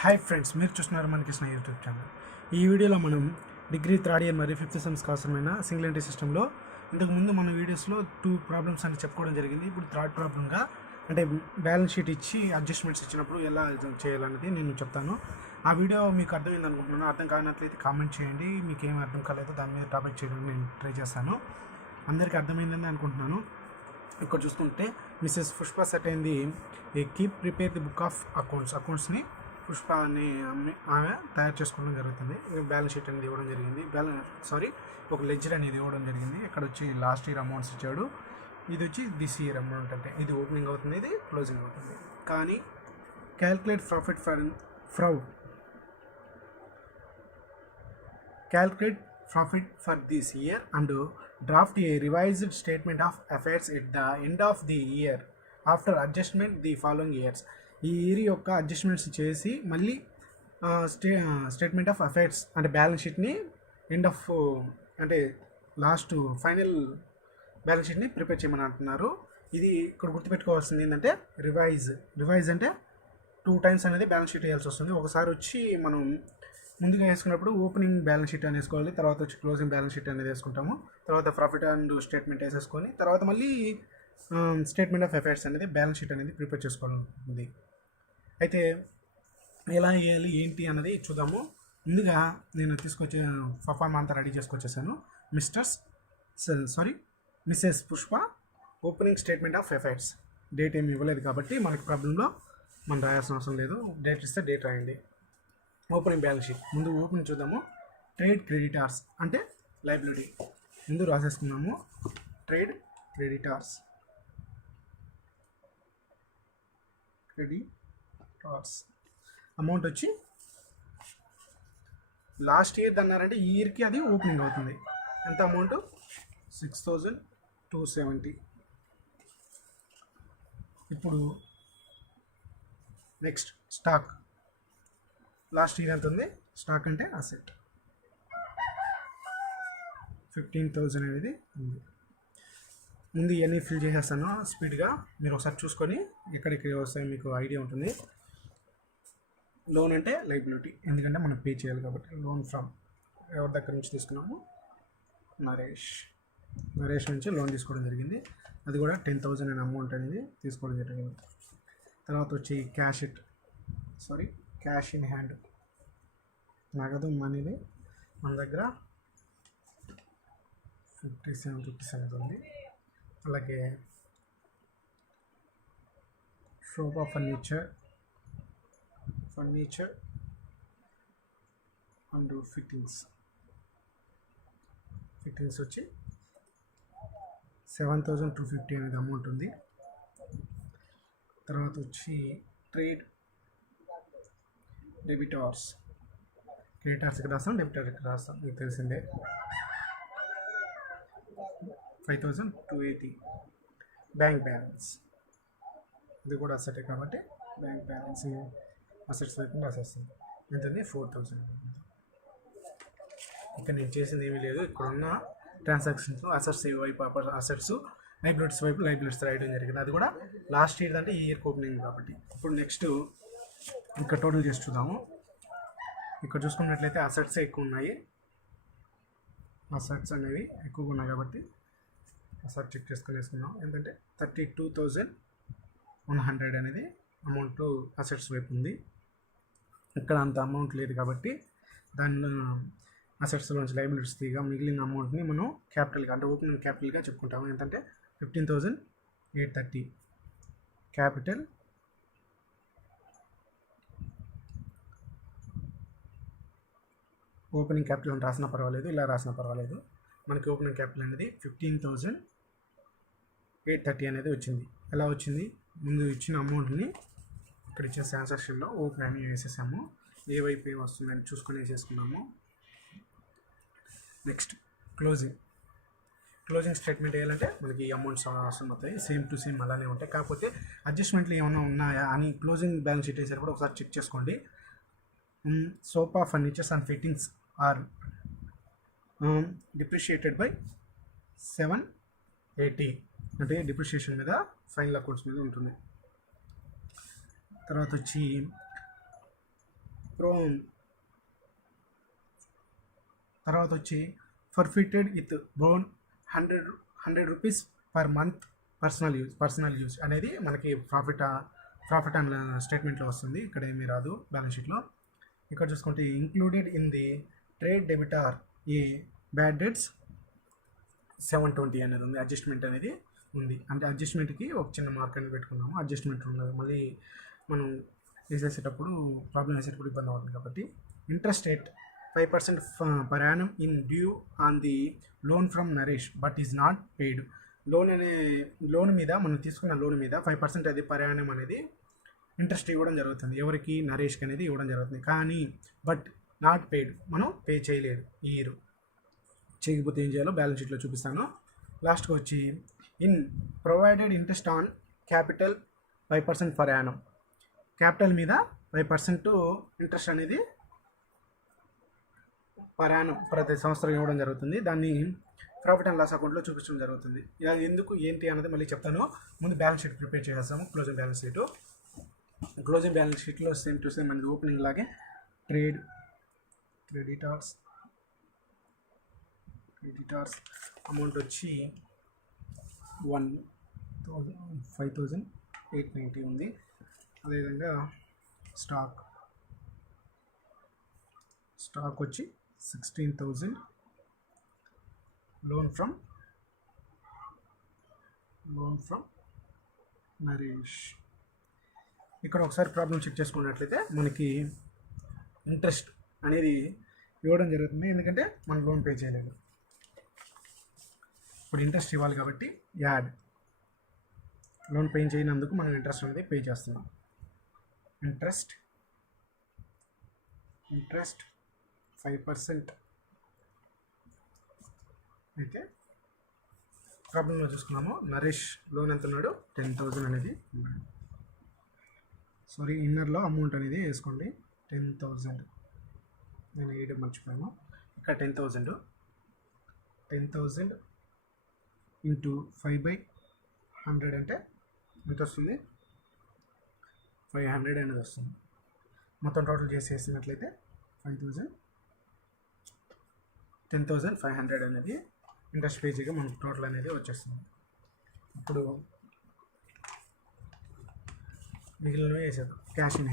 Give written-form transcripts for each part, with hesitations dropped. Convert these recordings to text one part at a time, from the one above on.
Hi friends, మీరు చూస్తున్నారు మన కృష్ణ యూట్యూబ్ ఛానల్. ఈ వీడియోలో మనం డిగ్రీ థర్డ్ ఇయర్ మరియు ఫిఫ్త్ సెమ్స్కి అవసరమైన సింగిల్ ఎంట్రీ సిస్టంలో ఇంతకుముందు మన వీడియోస్లో 2 ప్రాబ్లమ్స్ అని చెప్పుకోవడం జరిగింది. ఇప్పుడు థర్డ్ ప్రాబ్లమ్గా అంటే బ్యాలెన్స్ షీట్ ఇచ్చి అడ్జస్ట్మెంట్స్ ఇచ్చినప్పుడు ఎలా చేయాలనేది నేను చెప్తాను. ఆ వీడియో మీకు అర్థమైంది అనుకుంటున్నాను. అర్థం కానట్లయితే కామెంట్ చేయండి. మీకు ఏమి అర్థం కాలేదో దాని మీద టాపిక్ చేయడానికి నేను ట్రై చేస్తాను. అందరికీ అర్థమైందని అనుకుంటున్నాను. ఇక్కడ చూస్తుంటే మిస్సెస్ పుష్ప సెట్ అయింది keep prepare the book of అకౌంట్స్ని పుష్ప అని ఆమె తయారు చేసుకోవడం జరుగుతుంది. బ్యాలెన్స్ షీట్ అనేది ఇవ్వడం జరిగింది. ఒక లెడ్జర్ అనేది ఇవ్వడం జరిగింది. ఇక్కడ వచ్చి లాస్ట్ ఇయర్ అమౌంట్స్ ఇచ్చాడు. ఇది వచ్చి దిస్ ఇయర్ అమౌంట్, అంటే ఇది ఓపెనింగ్ అవుతుంది, ఇది క్లోజింగ్ అవుతుంది. కానీ calculate profit for this year and draft A revised statement of affairs at the end of the year after adjustment the following years. ఈ ఇయర్ యొక్క అడ్జస్ట్మెంట్స్ చేసి మళ్ళీ స్టేట్మెంట్ ఆఫ్ అఫైర్స్ అంటే బ్యాలెన్స్ షీట్ని ఎండ్ ఆఫ్ అంటే last final balance షీట్ని prepare చేయమని అంటున్నారు. ఇది ఇక్కడ గుర్తుపెట్టుకోవాల్సింది ఏంటంటే రివైజ్ అంటే 2 టైమ్స్ అనేది బ్యాలెన్స్ షీట్ వేయాల్సి వస్తుంది. ఒకసారి వచ్చి మనం ముందుగా వేసుకున్నప్పుడు ఓపెనింగ్ బ్యాలెన్స్ షీట్ అని వేసుకోవాలి, తర్వాత వచ్చి క్లోజింగ్ బ్యాలెన్స్ షీట్ అనేది వేసుకుంటాము, తర్వాత ప్రాఫిట్ అండ్ స్టేట్మెంట్ వేసేసుకొని తర్వాత మళ్ళీ స్టేట్మెంట్ ఆఫ్ అఫైర్స్ అనేది బ్యాలెన్స్ షీట్ అనేది ప్రిపేర్ చేసుకోవాలి. అయితే ఎలా వేయాలి ఏంటి అన్నది చూద్దాము. ముందుగా నేను ఫార్మ్ అంతా రెడీ చేసుకొచ్చేసాను. Mrs Pushpa opening statement of affairs. Date ఏమి ఇవ్వలేదు కాబట్టి మనకి ప్రాబ్లంలో మనం రాయాల్సిన అవసరం లేదు. డేట్ ఇస్తే డేట్ రాయండి. ఓపెనింగ్ బ్యాలెన్స్ షీట్ ముందు ఓపెనింగ్ చూద్దాము. ట్రేడ్ క్రెడిటార్స్ అంటే లైబిలిటీ ముందు రాసేసుకున్నాము. ట్రేడ్ క్రెడిటార్స్ అమౌంట్ వచ్చి లాస్ట్ ఇయర్ అన్నారంటే ఈ ఇయర్కి అది ఓపెనింగ్ అవుతుంది. ఎంత అమౌంట్? 6,270. ఇప్పుడు నెక్స్ట్ స్టాక్. లాస్ట్ ఇయర్ ఎంత ఉంది? స్టాక్ అంటే అసెట్ 15,000 అనేది ఉంది. ముందు ఇవన్నీ ఫిల్ చేసేస్తాను స్పీడ్గా, మీరు ఒకసారి చూసుకొని ఎక్కడెక్కడ వస్తాయో మీకు ఐడియా ఉంటుంది. లోన్ అంటే లైబిలిటీ, ఎందుకంటే మనం పే చేయాలి కాబట్టి. లోన్ ఫ్రమ్ ఎవరి దగ్గర నుంచి తీసుకున్నాము? నరేష్ నుంచి లోన్ తీసుకోవడం జరిగింది. అది కూడా 10,000 అనే అమౌంట్ అనేది తీసుకోవడం జరిగింది. తర్వాత వచ్చి క్యాష్ ఇన్ హ్యాండ్, నగదు మనీది మన దగ్గర 57 ఉంది. అలాగే shop of furniture and fittings వచ్చి 7,250 అనేది అమౌంట్ ఉంది. తర్వాత వచ్చి ట్రేడ్ క్రెడిటార్స్ ఇక్కడ రాస్తాం, డెబిటార్స్ ఇక్కడ రాస్తాం, మీకు తెలిసిందే. 5,280. బ్యాంక్ బ్యాలెన్స్ ఇది కూడా అసెటే కాబట్టి బ్యాంక్ బ్యాలెన్స్ అసెట్స్ వైపు రాసేస్తుంది. ఎంతండి? 4,000. ఇక్కడ నేను చేసింది ఏమీ లేదు. ఇక్కడ ఉన్న ట్రాన్సాక్షన్స్ అసెట్స్ వైపు అసెట్స్, లైబిలిటీస్ వైపు లైబిలిటీస్ రాయడం జరిగింది. అది కూడా లాస్ట్ ఇయర్ అంటే ఈ ఇయర్ ఓపెనింగ్ కాబట్టి. ఇప్పుడు నెక్స్ట్ ఇక్కడ టోటల్ చేసి చూద్దాము. ఇక్కడ చూసుకున్నట్లయితే అసెట్స్ ఎక్కువ ఉన్నాయి. అసెట్స్ అనేవి ఎక్కువగా ఉన్నాయి కాబట్టి అసెట్ చెక్ చేసుకొని వేసుకున్నాం. ఏంటంటే 32,100 అనేది అమౌంట్ అసెట్స్ వైపు ఉంది. ఇక్కడ అంత అమౌంట్ లేదు కాబట్టి దానిలో అసెట్స్లోంచి లైబిలిటీస్ తీగా మిగిలిన అమౌంట్ని మనం క్యాపిటల్గా అంటే ఓపెనింగ్ క్యాపిటల్గా చెప్పుకుంటాము. ఏంటంటే 15,830 క్యాపిటల్. ఓపెనింగ్ క్యాపిటల్ అని రాసినా పర్వాలేదు, ఇలా రాసినా పర్వాలేదు. మనకి ఓపెనింగ్ క్యాపిటల్ అనేది 15,830 అనేది వచ్చింది. ఎలా వచ్చింది? ముందు ఇచ్చిన అమౌంట్ని ఇక్కడ ఇచ్చిన ట్రాన్సాక్షన్లో ఓపెన్ అని వేసేసాము. ఏ వైపు ఏం వస్తుందని చూసుకొని వేసేసుకున్నాము. నెక్స్ట్ క్లోజింగ్ స్టేట్మెంట్ వేయాలంటే మనకి ఈ అమౌంట్స్ అవసరం అవుతాయి. సేమ్ టు సేమ్ అలానే ఉంటాయి. కాకపోతే అడ్జస్ట్మెంట్లు ఏమైనా ఉన్నాయా అని క్లోజింగ్ బ్యాలెన్స్ షీట్ వేసారు కూడా ఒకసారి చెక్ చేసుకోండి. Sofa furnitures and fittings are depreciated by 780 అంటే డిప్రిషియేషన్ మీద ఫైనల్ అకౌంట్స్ మీద ఉంటుంది. తర్వాత వచ్చి తర్వాత వచ్చి forfeited with bone 100 rupees per month personal use అనేది మనకి ప్రాఫిట్ అండ్ స్టేట్మెంట్లో వస్తుంది. ఇక్కడ ఏమీ రాదు బ్యాలెన్స్ షీట్లో. ఇక్కడ చూసుకుంటే ఇంక్లూడెడ్ ఇన్ ది ట్రేడ్ డెబిటార్ ఈ బ్యాడ్ డెట్స్ 720 అనేది ఉంది. అడ్జస్ట్మెంట్ అనేది ఉంది. అంటే అడ్జస్ట్మెంట్కి ఒక చిన్న మార్క్ అనేది పెట్టుకున్నాము. అడ్జస్ట్మెంట్ ఉండదు, మళ్ళీ మనం వేసేసేటప్పుడు ప్రాబ్లం వేసేటప్పుడు ఇబ్బంది అవుతుంది కాబట్టి. Interest rate 5% per annum in due on the loan from Naresh but is not paid. Loan మీద మనం తీసుకున్న లోన్ మీద 5% అది per annum అనేది ఇంట్రెస్ట్ ఇవ్వడం జరుగుతుంది. ఎవరికి? నరేష్కి అనేది ఇవ్వడం జరుగుతుంది. కానీ బట్ నాట్ పెయిడ్, మనం పే చేయలేదు ఈ ఇయర్. చేయకపోతే ఏం చేయాలో బ్యాలెన్స్ షీట్లో చూపిస్తాను. లాస్ట్కి వచ్చి in provided interest on capital 5% per annum. Capital మీద 5% ఇంట్రెస్ట్ అనేది పర్ యానం ప్రతి సంవత్సరం ఇవ్వడం జరుగుతుంది. దాన్ని ప్రాఫిట్ అండ్ లాస్ అకౌంట్లో చూపించడం జరుగుతుంది. ఇలా ఎందుకు ఏంటి అన్నది మళ్ళీ చెప్తాను. ముందు బ్యాలెన్స్ షీట్ ప్రిపేర్ చేసేస్తాము. క్లోజింగ్ బ్యాలెన్స్ షీట్లో సేమ్ టు సేమ్ మనది ఓపెనింగ్ లాగే క్రెడిటార్స్ అమౌంట్ వచ్చి 5,890 ఉంది. అదేవిధంగా స్టాక్ వచ్చి 16,000. Loan from Naresh. ఇక్కడ ఒకసారి ప్రాబ్లం చెక్ చేసుకున్నట్లయితే మనకి ఇంట్రెస్ట్ అనేది ఇవ్వడం జరుగుతుంది, ఎందుకంటే మనం లోన్ పే చేయలేదు. ఇప్పుడు ఇంట్రెస్ట్ ఇవ్వాలి కాబట్టి యాడ్ లోన్ పే చేయనందుకు మనం ఇంట్రెస్ట్ అనేది పే చేస్తున్నాం. ఇంట్రెస్ట్ 5% అయితే ప్రాబ్లంలో చూసుకున్నాము. నరేష్ లోన్ ఎంత ఉన్నాడు? 10,000 అనేది ఉన్నాడు. సారీ, ఇన్నర్లో అమౌంట్ అనేది వేసుకోండి. 10,000 నేను వేయడం మర్చిపోయాను. ఇక్కడ 10,000 ఇంటూ 5/100 అంటే ఎంత వస్తుంది? 500 అనేది వస్తుంది. మొత్తం టోటల్ చేసేసినట్లయితే 10,500 అనేది ఇంట్రెస్ట్ పేజీగా మనకు టోటల్ అనేది వచ్చేస్తుంది. ఇప్పుడు మిగిలినవి వేసేద్దాం. క్యాష్ ఇన్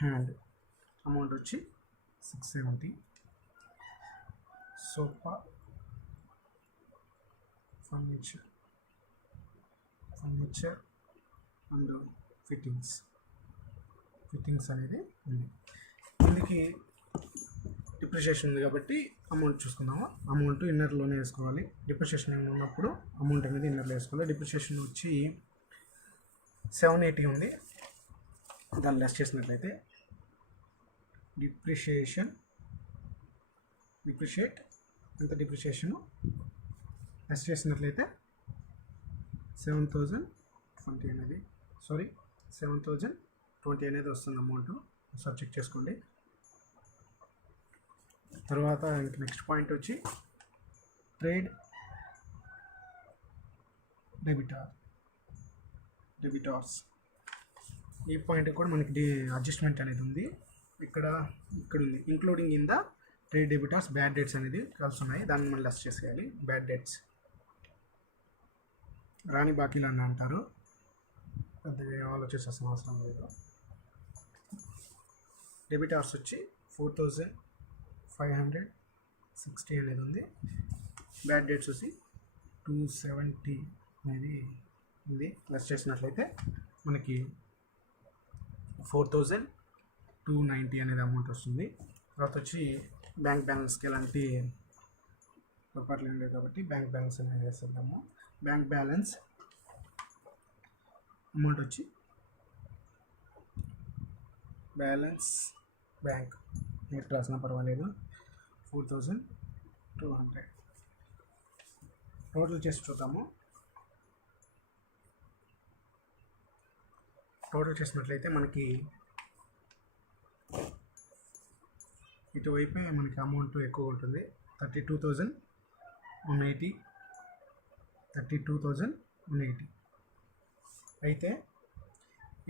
హ్యాండ్ అమౌంట్ వచ్చి 670. సోఫా ఫర్నిచర్ అండ్ ఫిట్టింగ్స్ అనేది ఉంది. దీనికి డిప్రిషియేషన్ ఉంది కాబట్టి అమౌంట్ చూసుకుందాము. అమౌంట్ ఇన్నర్లోనే వేసుకోవాలి. డిప్రిషియేషన్ ఉన్నప్పుడు అమౌంట్ అనేది ఇన్నర్లో వేసుకోవాలి. డిప్రిషియేషన్ వచ్చి 780 ఉంది. దాన్ని లెస్ చేసినట్లయితే ఎంత డిప్రిషియేషను లెస్ చేసినట్లయితే 7,020 అనేది వస్తుంది అమౌంట్. ఒకసారి చెక్ చేసుకోండి. తర్వాత ఇంక నెక్స్ట్ పాయింట్ వచ్చి ట్రేడ్ డెబిటార్స్. ఈ పాయింట్ కూడా మనకి అడ్జస్ట్మెంట్ అనేది ఉంది. ఇక్కడ ఉంది including in the trade debtors bad dates అనేది కలిసి ఉన్నాయి. దాన్ని మనం లెస్ చేసేయాలి. బ్యాడ్ డేట్స్ రాని బాకీలు అని అంటారు. పెద్దగా ఆలోచించాల్సిన అవసరం లేదు. డెబిటార్స్ వచ్చి 4,560 అనేది ఉంది. బ్యాడ్ డేట్స్ వచ్చి 270 అనేది ఉంది. లెస్ చేసినట్లయితే మనకి 4,290 అనేది అమౌంట్ వస్తుంది. తర్వాత వచ్చి బ్యాంక్ బ్యాలెన్స్కి ఎలాంటి పొరపాట్లు ఏం లేవు కాబట్టి బ్యాంక్ బ్యాలెన్స్ అనేది వేసేద్దాము. బ్యాంక్ బ్యాలెన్స్ అమౌంట్ వచ్చి బ్యాంక్ నెట్ రాసినా పర్వాలేదు 4,200. టోటల్ చేసి చూద్దాము. టోటల్ చేసినట్లయితే మనకి ఇటువైపే మనకి అమౌంట్ ఎక్కువ ఉంటుంది. 32,180 అయితే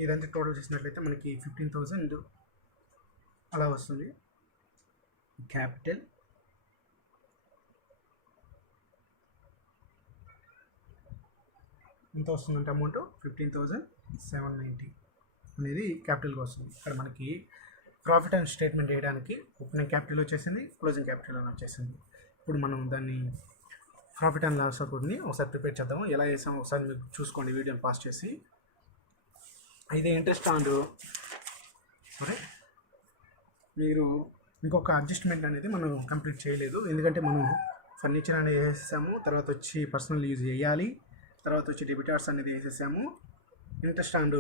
ఇదంతా టోటల్ చేసినట్లయితే మనకి 15,000 అలా వస్తుంది. క్యాపిటల్ ఎంత వస్తుందంటే అమౌంట్ 15,790 అనేది క్యాపిటల్గా వస్తుంది. ఇక్కడ మనకి ప్రాఫిట్ అండ్ స్టేట్మెంట్ వేయడానికి ఓపెనింగ్ క్యాపిటల్ వచ్చేసింది, క్లోజింగ్ క్యాపిటల్ అని వచ్చేసింది. ఇప్పుడు మనం దాన్ని ప్రాఫిట్ అండ్ లాస్ అకౌంట్ని ఒకసారి ప్రిపేర్ చేద్దాము. ఎలా చేసామో ఒకసారి మీరు చూసుకోండి వీడియోని పాస్ చేసి. అయితే ఇంట్రెస్ట్ ఆన్ సరే మీరు ఇంకొక అడ్జస్ట్మెంట్ అనేది మనం కంప్లీట్ చేయలేదు, ఎందుకంటే మనం ఫర్నిచర్ అనేది వేసేసాము, తర్వాత వచ్చి పర్సనల్ యూజ్ చేయాలి, తర్వాత వచ్చి డెబిటార్స్ అనేది వేసేసాము, ఇంట్రెస్ట్ అండ్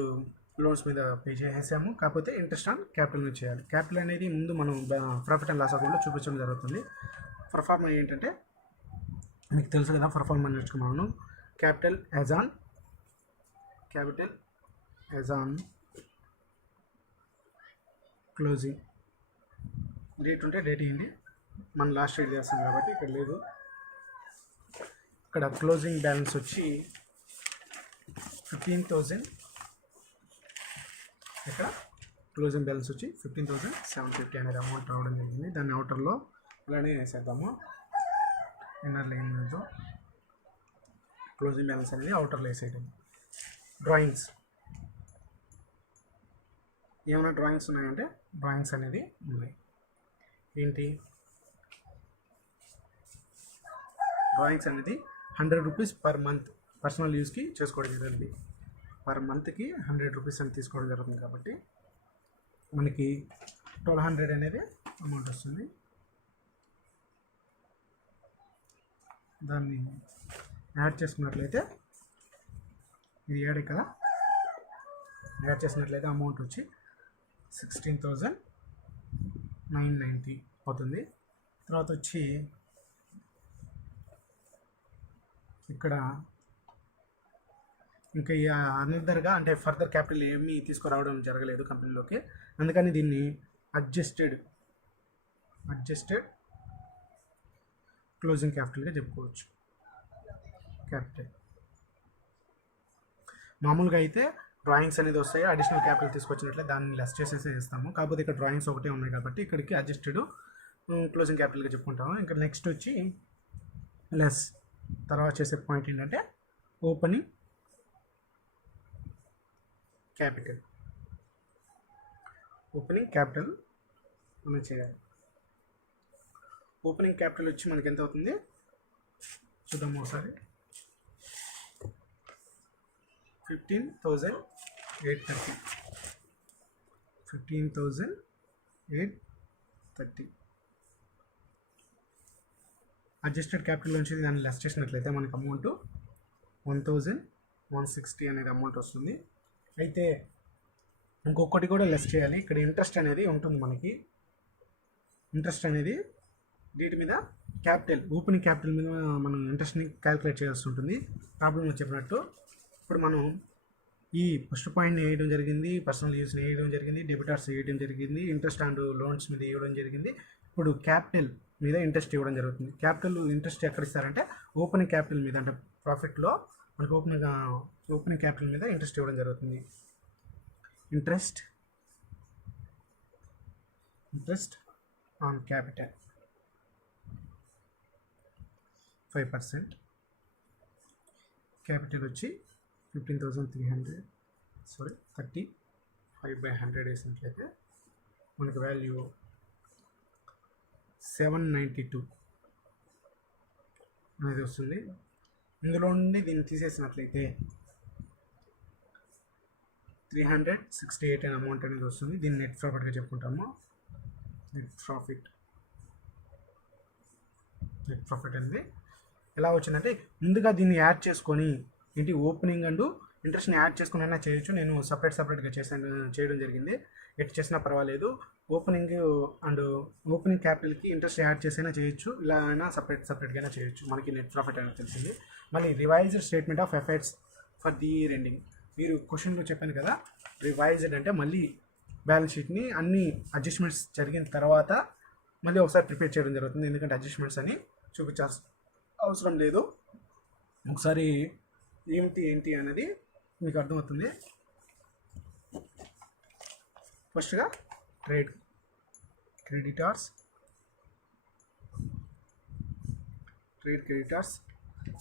లోన్స్ మీద పే చేసేసాము. కాకపోతే ఇంట్రెస్ట్ ఆన్ క్యాపిటల్ మీద చేయాలి. క్యాపిటల్ అనేది ముందు మనం ప్రాఫిట్ అండ్ లాస్ అకౌంట్లో చూపించడం జరుగుతుంది. పర్ఫార్మర్ ఏంటంటే మీకు తెలుసు కదా, పర్ఫార్మర్ నేర్చుకున్నాను. Capital as on closing date ఉంటే డేట్ ఇవ్వండి, మనం లాస్ట్ డేట్ చేస్తాం కాబట్టి ఇక్కడ లేదు. ఇక్కడ క్లోజింగ్ బ్యాలెన్స్ వచ్చి 15,000, ఇక్కడ క్లోజింగ్ బ్యాలెన్స్ వచ్చి 15,750 అనేది అమౌంట్ రావడం జరిగింది. దాన్ని అవుటర్లో అలానే వేసేద్దాము. ఇన్నర్ లైన్ మీద క్లోజింగ్ బ్యాలెన్స్ అనేది అవుటర్లో వేసేయడం. డ్రాయింగ్స్ ఏమైనా డ్రాయింగ్స్ ఉన్నాయంటే డ్రాయింగ్స్ అనేది ఉన్నాయి. ఏంటి డ్రాయింగ్స్ అనేది 100 రూపీస్ పర్ మంత్ పర్సనల్ యూస్కి చేసుకోవడం జరుగుతుంది. పర్ మంత్కి 100 రూపీస్ అని తీసుకోవడం జరుగుతుంది కాబట్టి మనకి 1200 అనేది అమౌంట్ వస్తుంది. దాన్ని యాడ్ చేసుకున్నట్లయితే ఇది యాడ్ కదా, యాడ్ చేసినట్లయితే అమౌంట్ వచ్చి 16,990 అవుతుంది. తర్వాత వచ్చి ఇక్కడ ఇంకా అనదర్గా అంటే ఫర్దర్ క్యాపిటల్ ఏమీ తీసుకురావడం జరగలేదు కంపెనీలోకి, అందుకని దీన్ని అడ్జస్టెడ్ క్లోజింగ్ క్యాపిటల్గా చెప్పుకోవచ్చు. క్యాపిటల్ మామూలుగా అయితే డ్రాయింగ్స్ అనేది వస్తాయి, అడిషనల్ క్యాపిటల్ తీసుకొచ్చినట్లే దాన్ని లెస్ చేసేసి ఇస్తాము. కాకపోతే ఇక్కడ డ్రాయింగ్స్ ఒకటే ఉన్నాయి కాబట్టి ఇక్కడికి అడ్జస్టెడ్ క్లోజింగ్ క్యాపిటల్గా చెప్పుకుంటాము. ఇంకా నెక్స్ట్ వచ్చి లెస్ తర్వాత చేసే పాయింట్ ఏంటంటే ఓపెనింగ్ క్యాపిటల్ మనం చేయాలి. ఓపెనింగ్ క్యాపిటల్ వచ్చి మనకి ఎంత అవుతుంది చూద్దాము ఒకసారి. 15,830 అడ్జస్టెడ్ క్యాపిటల్ నుంచి దాన్ని లెస్ చేసినట్లయితే మనకు అమౌంట్ 1,160 అనేది అమౌంట్ వస్తుంది. అయితే ఇంకొకటి కూడా లెస్ చేయాలి. ఇక్కడ ఇంట్రెస్ట్ అనేది ఉంటుంది మనకి. ఇంట్రెస్ట్ అనేది వీటి మీద క్యాపిటల్ ఓపెనింగ్ క్యాపిటల్ మీద మనం ఇంట్రెస్ట్ని క్యాలిక్యులేట్ చేయాల్సి ఉంటుంది. ప్రాబ్లంలో చెప్పినట్టు ఇప్పుడు మనం ఈ ఫస్ట్ పాయింట్ని వేయడం జరిగింది, పర్సనల్ యూస్ని వేయడం జరిగింది, డెబిటార్స్ వేయడం జరిగింది, ఇంట్రెస్ట్ అండ్ లోన్స్ మీద ఇవ్వడం జరిగింది. ఇప్పుడు క్యాపిటల్ మీద ఇంట్రెస్ట్ ఇవ్వడం జరుగుతుంది. క్యాపిటల్ ఇంట్రెస్ట్ ఎక్కడ ఇస్తారంటే ఓపెనింగ్ క్యాపిటల్ మీద, అంటే ప్రాఫిట్లో మనకి ఓపెనింగ్ క్యాపిటల్ మీద ఇంట్రెస్ట్ ఇవ్వడం జరుగుతుంది. Interest on capital 5%. క్యాపిటల్ వచ్చి 15,300 35/100 వేసినట్లయితే మనకి వాల్యూ 792 అనేది వస్తుంది. ఇందులో నుండి దీన్ని తీసేసినట్లయితే 368 అనే అమౌంట్ అనేది వస్తుంది. దీన్ని నెట్ ప్రాఫిట్గా చెప్పుకుంటాము. నెట్ ప్రాఫిట్ అనేది ఎలా వచ్చిందంటే ముందుగా దీన్ని యాడ్ చేసుకొని ఏంటి ఓపెనింగ్ అండ్ ఇంట్రెస్ట్ని యాడ్ చేసుకుని అయినా చేయొచ్చు. నేను సపరేట్గా చేయడం జరిగింది. ఎట్ చేసినా పర్వాలేదు. ఓపెనింగ్ క్యాపిటల్కి ఇంట్రెస్ట్ యాడ్ చేసైనా చేయొచ్చు, ఇలా అయినా సపరేట్గా అయినా చేయొచ్చు. మనకి నెట్ ప్రాఫిట్ అనేది తెలిసింది. మళ్ళీ revised statement of effects for the year ending. మీరు క్వశ్చన్లో చెప్పాను కదా, రివైజ్డ్ అంటే మళ్ళీ బ్యాలెన్స్ షీట్ని అన్ని అడ్జస్ట్మెంట్స్ జరిగిన తర్వాత మళ్ళీ ఒకసారి ప్రిపేర్ చేయడం జరుగుతుంది. ఎందుకంటే అడ్జస్ట్మెంట్స్ అని చూపించాల్సిన అవసరం లేదు. ఒకసారి ఏంటి అనేది మీకు అర్థమవుతుంది. ఫస్ట్గా ట్రేడ్ క్రెడిటార్స్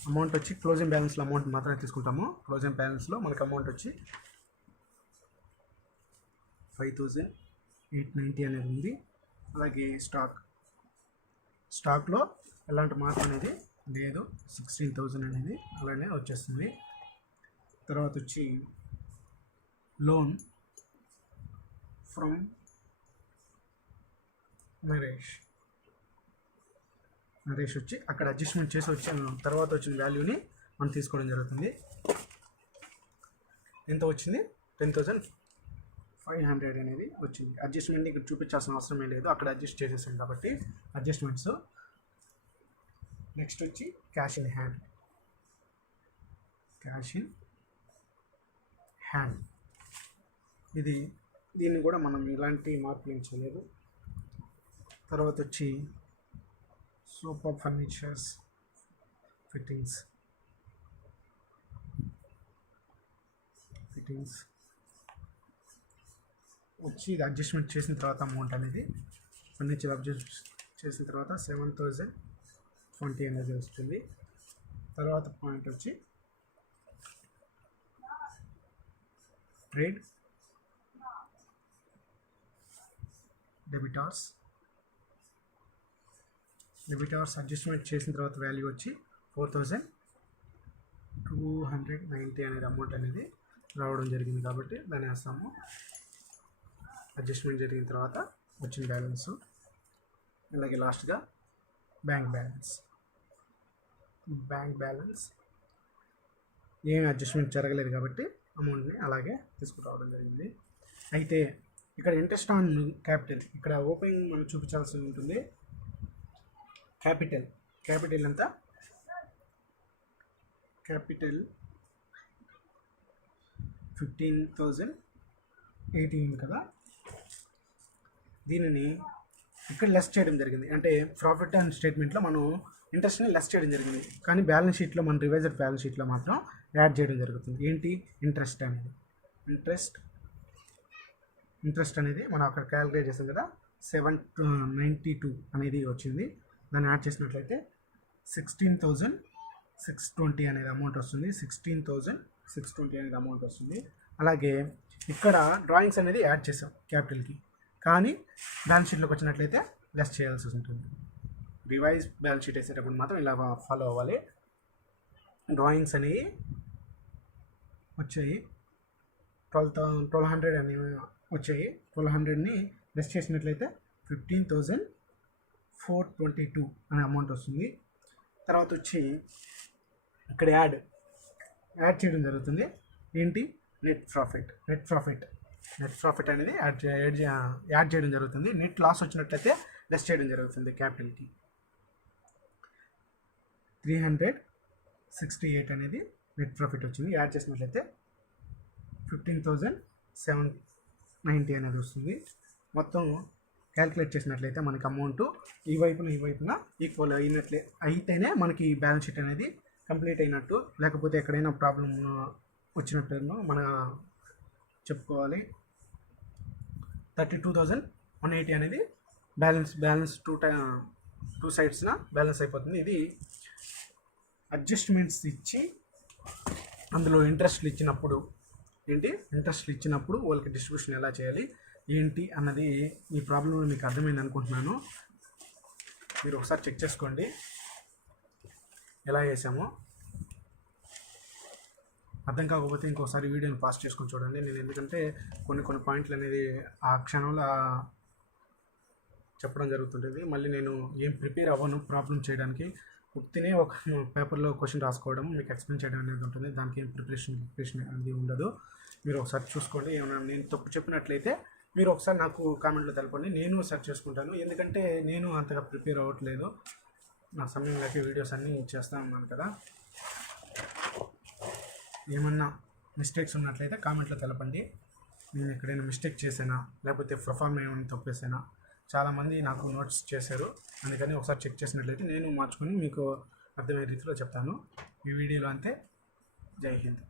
అమౌంట్ వచ్చి క్లోజింగ్ బ్యాలెన్స్లో అమౌంట్ మాత్రమే తీసుకుంటాము. క్లోజింగ్ బ్యాలెన్స్లో మనకు అమౌంట్ వచ్చి 5890 అనేది ఉంది. అలాగే స్టాక్లో ఎలాంటి మార్పు అనేది లేదు, 16,000 అనేది అలానే వచ్చేస్తుంది. తర్వాత వచ్చి లోన్ ఫ్రమ్ నరేష్ వచ్చి అక్కడ అడ్జస్ట్మెంట్ చేసి వచ్చిన తర్వాత వచ్చిన వాల్యూని మనం తీసుకోవడం జరుగుతుంది. ఎంత వచ్చింది? 10,500 అనేది వచ్చింది. అడ్జస్ట్మెంట్ని ఇక్కడ చూపించాల్సిన అవసరం ఏం లేదు, అక్కడ అడ్జస్ట్ చేసేసాం కాబట్టి అడ్జస్ట్మెంట్స్. నెక్స్ట్ వచ్చి క్యాష్ ఇన్ హ్యాండ్ దీన్ని కూడా మనం ఎలాంటి మార్పులు ఏం చేయలేదు. తర్వాత వచ్చి సోఫా ఫర్నిచర్స్ ఫిట్టింగ్స్ వచ్చి ఇది అడ్జస్ట్మెంట్ చేసిన తర్వాత అమౌంట్ అనేది ఫర్నిచర్ అడ్జస్ట్ చేసిన తర్వాత 7,020 అనేది వస్తుంది. తర్వాత పాయింట్ వచ్చి ట్రేడ్ డెబిటార్స్ అడ్జస్ట్మెంట్ చేసిన తర్వాత వాల్యూ వచ్చి 4,290 అనేది అమౌంట్ అనేది రావడం జరిగింది కాబట్టి దాన్ని వేస్తాము. అడ్జస్ట్మెంట్ జరిగిన తర్వాత వచ్చిన బ్యాలెన్స్. అలాగే లాస్ట్గా బ్యాంక్ బ్యాలెన్స్ ఏమి అడ్జస్ట్మెంట్ జరగలేదు కాబట్టి అమౌంట్ని అలాగే తీసుకురావడం జరిగింది. అయితే ఇక్కడ ఇంట్రెస్ట్ ఆన్ క్యాపిటల్ ఇక్కడ ఓపెనింగ్ మనం చూపించాల్సి ఉంటుంది. క్యాపిటల్ ఎంత? క్యాపిటల్ 15,018 కదా. దీనిని ఇక్కడ లెస్ చేయడం జరిగింది. అంటే ప్రాఫిట్ అండ్ స్టేట్మెంట్లో మనం ఇంట్రెస్ట్ని లెస్ చేయడం జరిగింది, కానీ బ్యాలెన్స్ షీట్లో మన రివైజ్డ్ బ్యాలెన్స్ షీట్లో మాత్రం యాడ్ చేయడం జరుగుతుంది. ఏంటి? ఇంట్రెస్ట్ అనేది మనం అక్కడ క్యాలిక్యులేట్ చేసాం కదా, 792 అనేది వచ్చింది. దాన్ని యాడ్ చేసినట్లయితే 16,620 అనేది అమౌంట్ వస్తుంది. 16,620 అనేది అమౌంట్ వస్తుంది. అలాగే ఇక్కడ డ్రాయింగ్స్ అనేది యాడ్ చేసాం క్యాపిటల్కి, కానీ బ్యాలెన్స్ షీట్లోకి వచ్చినట్లయితే లెస్ చేయాల్సి ఉంటుంది. రివైజ్ బ్యాలెన్స్ షీట్ వేసేటప్పుడు మాత్రం ఇలా ఫాలో అవ్వాలి. డ్రాయింగ్స్ అనేవి వచ్చాయి 1200 అనేవి వచ్చాయి. 1200ని లెస్ చేసినట్లయితే 15,422 అనే అమౌంట్ వస్తుంది. తర్వాత వచ్చి ఇక్కడ యాడ్ చేయడం జరుగుతుంది. ఏంటి? నెట్ ప్రాఫిట్ అనేది యాడ్ చేయడం జరుగుతుంది. నెట్ లాస్ వచ్చినట్లయితే లెస్ చేయడం జరుగుతుంది. క్యాపిటల్కి 368 అనేది నెట్ ప్రాఫిట్ వచ్చింది. యాడ్ చేసినట్లయితే 15,790 అనేది వస్తుంది. మొత్తం క్యాలిక్యులేట్ చేసినట్లయితే మనకి అమౌంట్ ఈ వైపున ఈక్వల్ అయితేనే మనకి బ్యాలెన్స్ షీట్ అనేది కంప్లీట్ అయినట్టు. లేకపోతే ఎక్కడైనా ప్రాబ్లం వచ్చినట్టు మన చెప్పుకోవాలి. 32,180 అనేది బ్యాలెన్స్ టూ సైడ్స్న బ్యాలెన్స్ అయిపోతుంది. ఇది అడ్జస్ట్మెంట్స్ ఇచ్చి అందులో ఇంట్రెస్ట్లు ఇచ్చినప్పుడు వాళ్ళకి డిస్ట్రిబ్యూషన్ ఎలా చేయాలి ఏంటి అన్నది ఈ ప్రాబ్లంలో మీకు అర్థమైంది అనుకుంటున్నాను. మీరు ఒకసారి చెక్ చేసుకోండి ఎలా చేసామో. అర్థం కాకపోతే ఇంకోసారి వీడియోని పాస్ చేసుకొని చూడండి. నేను ఎందుకంటే కొన్ని పాయింట్లు అనేది ఆ క్షణంలో చెప్పడం జరుగుతుంటుంది. మళ్ళీ నేను ఏం ప్రిపేర్ అవ్వను ప్రాబ్లం చేయడానికి. ఉత్తినే ఒక పేపర్లో క్వశ్చన్ రాసుకోవడం, మీకు ఎక్స్ప్లెయిన్ చేయడం అనేది ఉంటుంది. దానికి ఏం ప్రిపరేషన్ అనేది ఉండదు. మీరు ఒకసారి చూసుకోండి. ఏమైనా నేను తప్పు చెప్పినట్లయితే మీరు ఒకసారి నాకు కామెంట్లో తెలపండి, నేను సెర్చ్ చేసుకుంటాను. ఎందుకంటే నేను అంతగా ప్రిపేర్ అవ్వట్లేదు, నా సమయం లేక వీడియోస్ అన్నీ చేస్తూ ఉన్నాను కదా. ఏమన్నా మిస్టేక్స్ ఉన్నట్లయితే కామెంట్లో తెలపండి. నేను ఎక్కడైనా మిస్టేక్ చేసానా, లేకపోతే ప్రొఫార్మ్ ఏమైనా తప్పేసానా. చాలామంది నాకు నోట్స్ చేశారు, అందుకని ఒకసారి చెక్ చేసినట్లయితే నేను మార్చుకొని మీకు అర్థమయ్యే రీతిలో చెప్తాను. ఈ వీడియోలో అంతే. జై హింద్.